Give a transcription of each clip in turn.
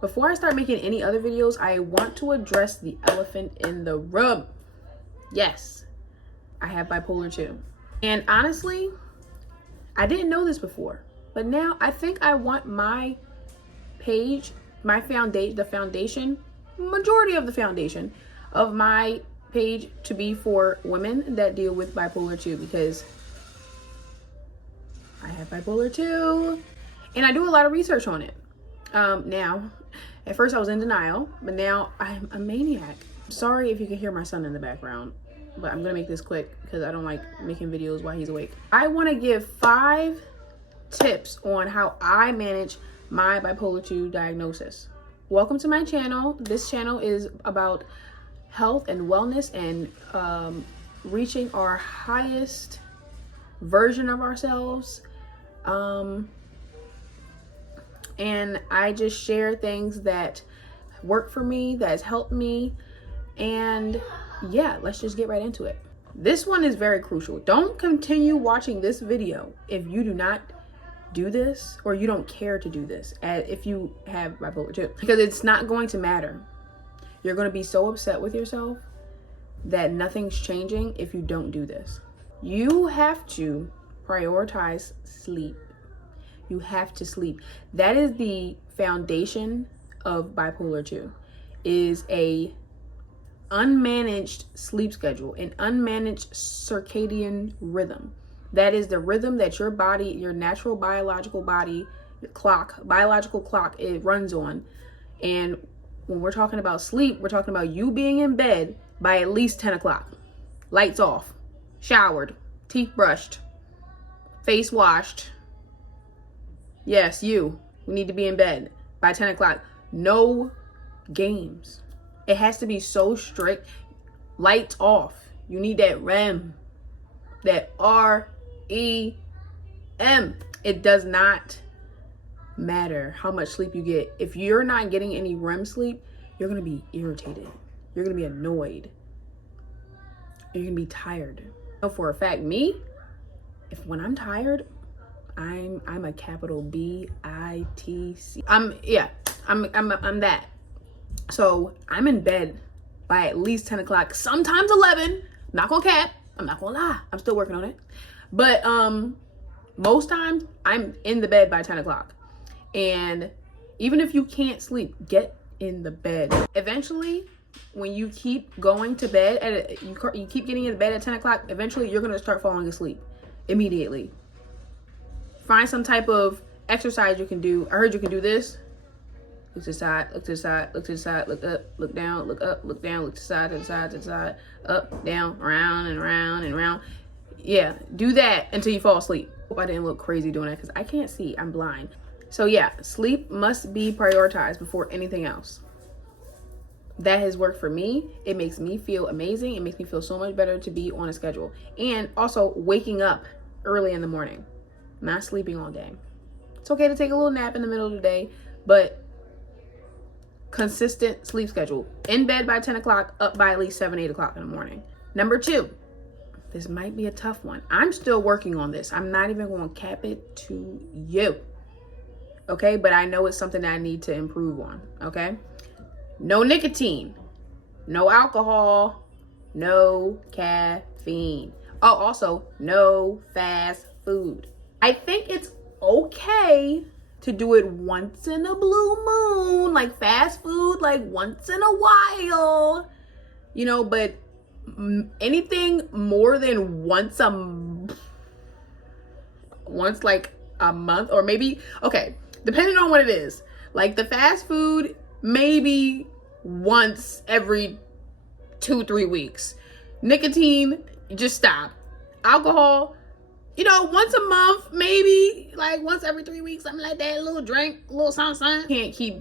Before I start making any other videos, I want to address the elephant in the room. Yes, I have bipolar 2. And honestly, I didn't know this before, but now I think I want my page, majority of the foundation of my page to be for women that deal with bipolar 2, because I have bipolar 2 and I do a lot of research on it. Now, at first I was in denial, but now I'm a maniac. Sorry if you can hear my son in the background, but I'm gonna make this quick because I don't like making videos while he's awake. I want to give 5 tips on how I manage my bipolar 2 diagnosis. Welcome to my channel. This channel is about health and wellness and reaching our highest version of ourselves. And I just share things that work for me, that has helped me. And yeah, let's just get right into it. This one is very crucial. Don't continue watching this video if you do not do this, or you don't care to do this if you have bipolar 2, because it's not going to matter. You're going to be so upset with yourself that nothing's changing if you don't do this. You have to prioritize sleep. You have to sleep. That is the foundation of bipolar 2, is a unmanaged sleep schedule, an unmanaged circadian rhythm. That is the rhythm that your body, your natural biological body, your biological clock, it runs on. And when we're talking about sleep, we're talking about you being in bed by at least 10 o'clock. Lights off, showered, teeth brushed, face washed. Yes, you need to be in bed by 10 o'clock. No games. It has to be so strict. Lights off. You need that REM, that REM. It does not matter how much sleep you get. If you're not getting any REM sleep, you're going to be irritated. You're going to be annoyed. You're going to be tired. So for a fact, me, when I'm tired, I'm a capital BITC. I'm that. So I'm in bed by at least 10 o'clock, sometimes 11. I'm not gonna cap. I'm not gonna lie. I'm still working on it. But most times I'm in the bed by 10 o'clock. And even if you can't sleep, get in the bed. Eventually, when you keep going to bed, you keep getting in bed at 10 o'clock, eventually you're gonna start falling asleep immediately. Find some type of exercise you can do. I heard you can do this. Look to the side, look to the side, look to the side, look up, look down, look up, look down, look to the side, to the side, to the side, up, down, around and around and around. Yeah, do that until you fall asleep. Hope I didn't look crazy doing that because I can't see, I'm blind. So yeah, sleep must be prioritized before anything else. That has worked for me. It makes me feel amazing. It makes me feel so much better to be on a schedule. And also waking up early in the morning, not sleeping all day. It's okay to take a little nap in the middle of the day, but consistent sleep schedule. In bed by 10 o'clock, up by at least 7, 8 o'clock in the morning. Number 2, this might be a tough one. I'm still working on this. I'm not even going to cap it to you. Okay, but I know it's something that I need to improve on. Okay, no nicotine, no alcohol, no caffeine. Oh, also no fast food. I think it's okay to do it once in a blue moon, like fast food, like once in a while, you know, but anything more than once like a month, or maybe, okay, depending on what it is. Like the fast food, maybe once every 2-3 weeks. Nicotine, just stop. Alcohol, you know, once a month, maybe like once every 3 weeks, something like that. A little drink, a little something.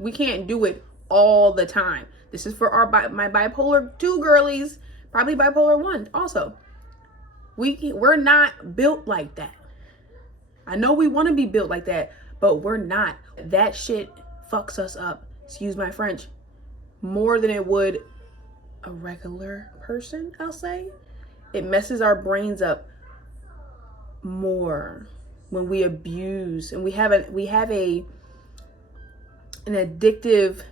We can't do it all the time. This is for my bipolar 2 girlies, probably bipolar 1 also. We're not built like that. I know we want to be built like that, but we're not. That shit fucks us up, excuse my French, more than it would a regular person, I'll say. It messes our brains up more when we abuse, and we have a an addictive,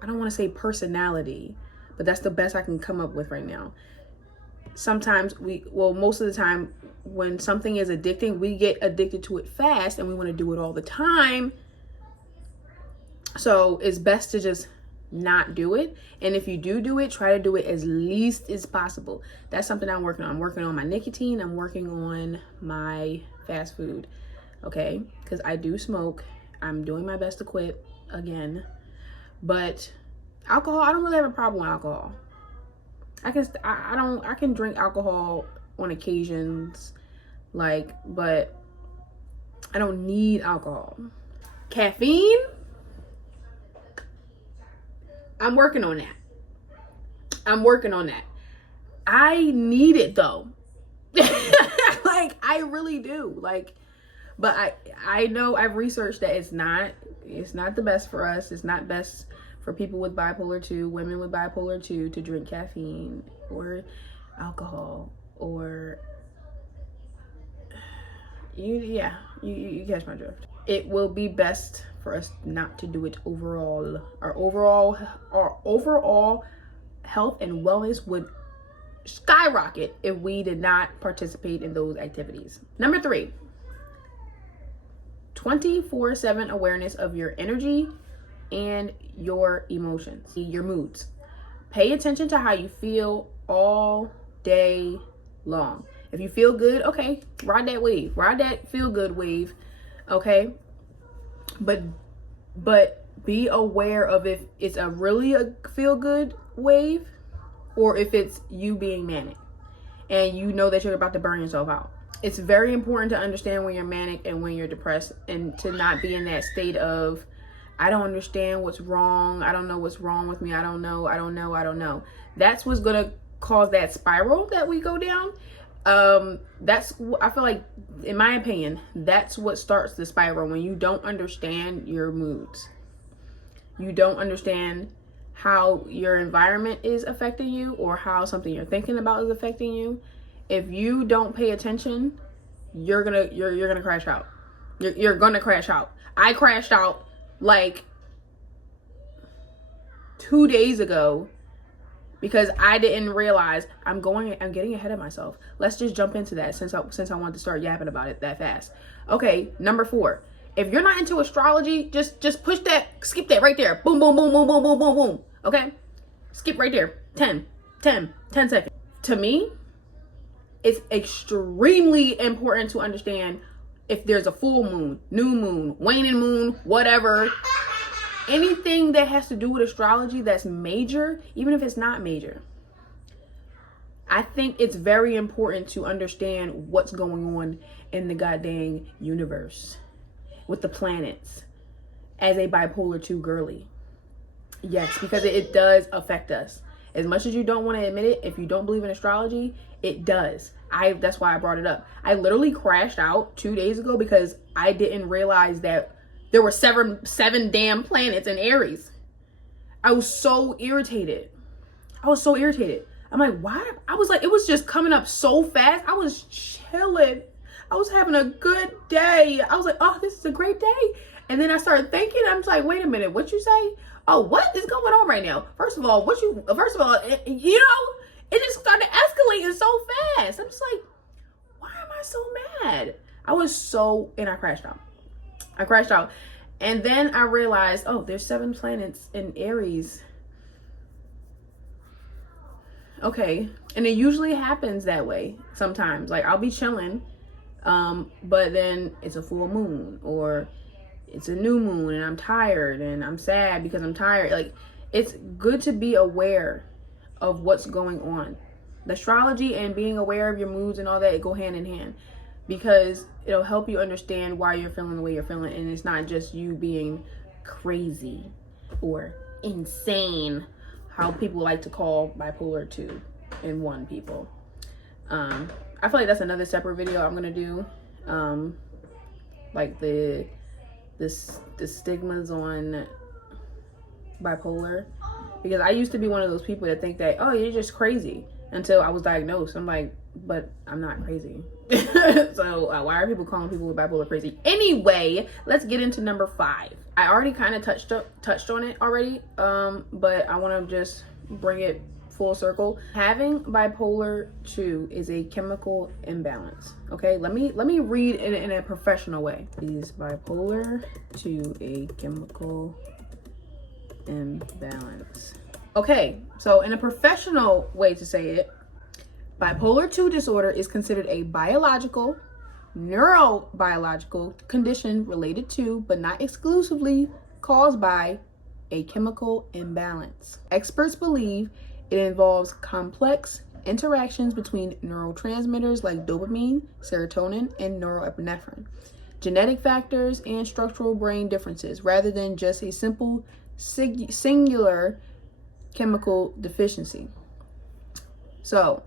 I don't want to say personality, but that's the best I can come up with right now. Sometimes most of the time when something is addicting, we get addicted to it fast and we want to do it all the time. So it's best to just not do it. And if you do it, try to do it as least as possible. That's something I'm working on. I'm working on my nicotine. I'm working on my fast food. Okay. Because I do smoke. I'm doing my best to quit again. But alcohol, I don't really have a problem with alcohol. I can drink alcohol on occasions, but I don't need alcohol. Caffeine, I'm working on that. I need it though. I really do. But I know I've researched that it's not the best for us. It's not best for people with bipolar 2, women with bipolar 2 to drink caffeine or alcohol or you catch my drift. It will be best for us not to do it overall. Our overall health and wellness would skyrocket if we did not participate in those activities. Number 3, 24/7 awareness of your energy and your emotions, your moods. Pay attention to how you feel all day long. If you feel good, okay, ride that wave. Ride that feel good wave, okay? But be aware of if it's a feel good wave or if it's you being manic and you know that you're about to burn yourself out. It's very important to understand when you're manic and when you're depressed and to not be in that state of, I don't understand what's wrong. I don't know what's wrong with me. I don't know. That's what's going to cause that spiral that we go down. I feel like, in my opinion, that's what starts the spiral, when you don't understand your moods. You don't understand how your environment is affecting you or how something you're thinking about is affecting you. If you don't pay attention, you're gonna crash out. You're gonna crash out. I crashed out 2 days ago because I didn't realize I'm getting ahead of myself. Let's just jump into that since I want to start yapping about it that fast. Okay, number 4. If you're not into astrology, just skip that right there. Boom, boom, boom, boom, boom, boom, boom, boom. Okay? Skip right there. 10 seconds. To me, it's extremely important to understand if there's a full moon, new moon, waning moon, whatever. Anything that has to do with astrology that's major, even if it's not major. I think it's very important to understand what's going on in the goddamn universe with the planets as a bipolar 2 girly. Yes, because it does affect us. As much as you don't want to admit it, if you don't believe in astrology, it does. That's why I brought it up. I literally crashed out 2 days ago because I didn't realize that there were seven damn planets in Aries. I was so irritated. I'm like, why? I was like, it was just coming up so fast. I was chilling. I was having a good day. I was like, oh, this is a great day. And then I started thinking, I'm just like, wait a minute, what you say? Oh, what is going on right now? First of all, it just started escalating so fast. I'm just like, why am I so mad? I crashed out. And then I realized, oh, there's 7 planets in Aries. Okay. And it usually happens that way sometimes. I'll be chilling, but then it's a full moon or it's a new moon and I'm tired and I'm sad because I'm tired. It's good to be aware of what's going on. The astrology and being aware of your moods and all that, it go hand in hand, because it'll help you understand why you're feeling the way you're feeling, and it's not just you being crazy or insane, how people like to call bipolar 2 and 1 people. I feel like that's another separate video I'm gonna do, the stigmas on bipolar, because I used to be one of those people that think that, oh, you're just crazy, until I was diagnosed. I'm like, but I'm not crazy. So why are people calling people with bipolar crazy? Anyway, let's get into number 5. I already kind of touched on it already, but I want to just bring it full circle. Having bipolar 2 is a chemical imbalance. Okay, let me read it in a professional way. Is bipolar 2 a chemical imbalance? Okay, so in a professional way to say it, bipolar 2 disorder is considered a biological, neurobiological condition related to, but not exclusively caused by, a chemical imbalance. Experts believe it involves complex interactions between neurotransmitters like dopamine, serotonin, and norepinephrine, genetic factors, and structural brain differences, rather than just a simple singular chemical deficiency. So,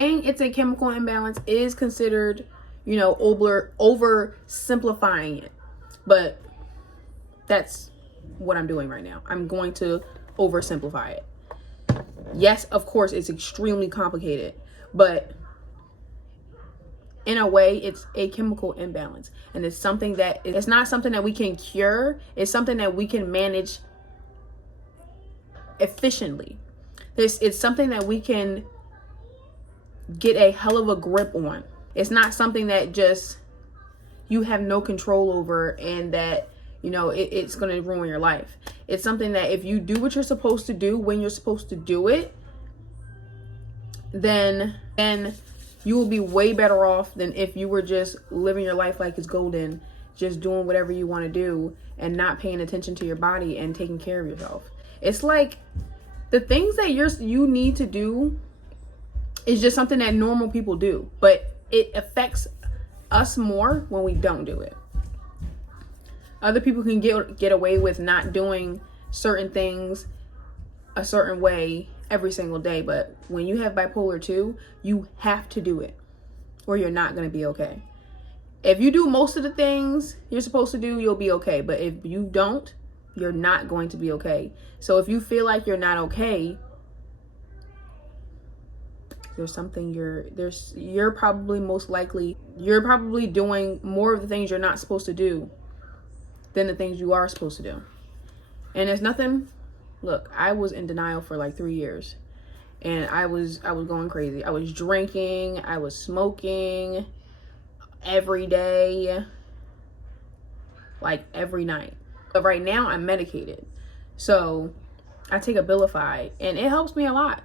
saying it's a chemical imbalance is considered, oversimplifying it. But that's what I'm doing right now. I'm going to oversimplify it. Yes, of course, it's extremely complicated, but in a way, it's a chemical imbalance. And it's something that, it's not something that we can cure. It's something that we can manage efficiently. It's something that we can get a hell of a grip on. It's not something that just you have no control over and that, it's going to ruin your life. It's something that if you do what you're supposed to do when you're supposed to do it, then you will be way better off than if you were just living your life like it's golden, just doing whatever you want to do and not paying attention to your body and taking care of yourself. It's like the things that you need to do is just something that normal people do, but it affects us more when we don't do it. Other people can get away with not doing certain things a certain way every single day, but when you have bipolar 2, you have to do it or you're not going to be okay. If you do most of the things you're supposed to do, you'll be okay, but if you don't, you're not going to be okay. So if you feel like you're not okay, there's something you're probably doing more of the things you're not supposed to do than the things you are supposed to do. And there's nothing. Look, I was in denial for like 3 years, and I was going crazy. I was drinking, I was smoking every day, like every night. But right now I'm medicated, so I take Abilify, and it helps me a lot.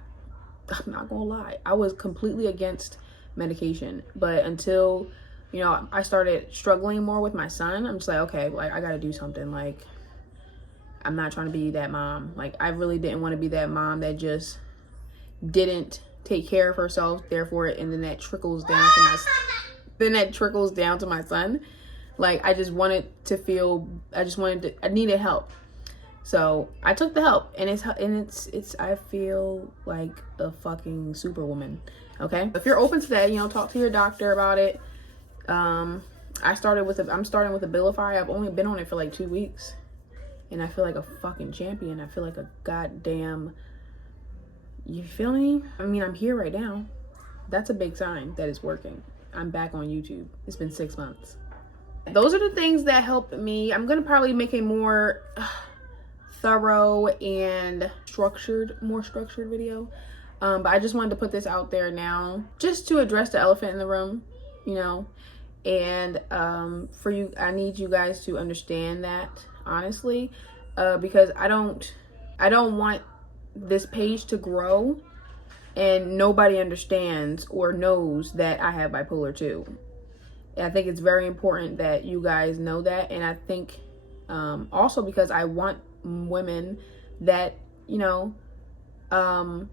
I'm not gonna lie, I was completely against medication, but until I started struggling more with my son, I'm just like, okay, like I gotta do something. Like, I'm not trying to be that mom. Like, I really didn't want to be that mom that just didn't take care of herself, therefore, and then that trickles down to my son. Like, I needed help. So I took the help, and I feel like a fucking superwoman. Okay, if you're open to that, talk to your doctor about it. I'm starting with Abilify. I've only been on it for like 2 weeks, and I feel like a fucking champion. I feel like a goddamn, you feel me? I mean, I'm here right now. That's a big sign that it's working. I'm back on YouTube. It's been 6 months. Those are the things that helped me. I'm gonna probably make a more thorough and more structured video, but I just wanted to put this out there now just to address the elephant in the room, and for you, I need you guys to understand that, honestly, because I don't want this page to grow and nobody understands or knows that I have bipolar 2. And I think it's very important that you guys know that. And I think also because I want women that are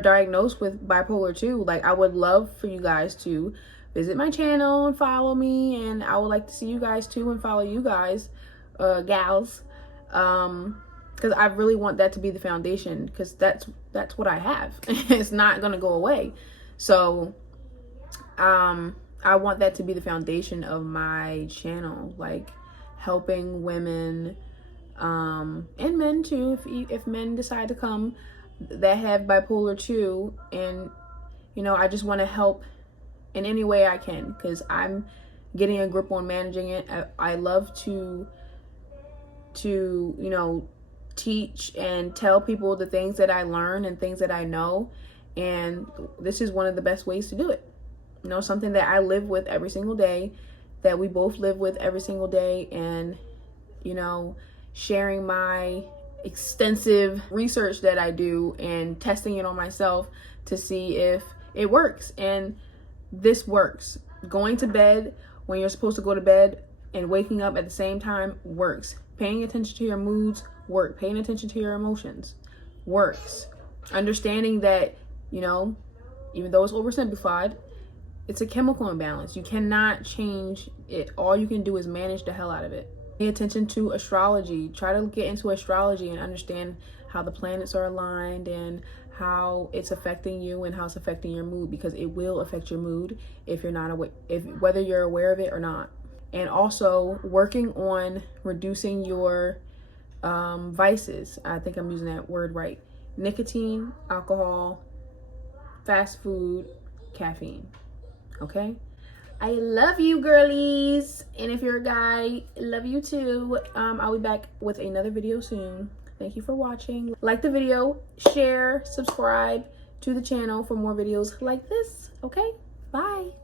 diagnosed with bipolar 2, like, I would love for you guys to visit my channel and follow me, and I would like to see you guys too and follow you guys, gals, because I really want that to be the foundation, because that's what I have. It's not gonna go away. So I want that to be the foundation of my channel, like helping women and men too, if men decide to come, that have bipolar 2 and You know, I just want to help in any way I can, because I'm getting a grip on managing it. I love to you know, teach and tell people the things that I learn and things that I know, and this is one of the best ways to do it. You know, something that I live with every single day, that we both live with every single day, and you know, sharing my extensive research that I do and testing it on myself to see if it works. And this works. Going to bed when you're supposed to go to bed and waking up at the same time works. Paying attention to your moods works. Paying attention to your emotions works. Understanding that, you know, even though it's oversimplified, it's a chemical imbalance. You cannot change it. All you can do is manage the hell out of it. Pay attention to astrology. Try to get into astrology and understand how the planets are aligned and how it's affecting you and how it's affecting your mood, because it will affect your mood if you're not aware, whether you're aware of it or not. And also working on reducing your vices. I think I'm using that word right. Nicotine, alcohol, fast food, caffeine. Okay? I love you, girlies. And if you're a guy, love you too. I'll be back with another video soon. Thank you for watching. Like the video, share, subscribe to the channel for more videos like this. Okay? Bye.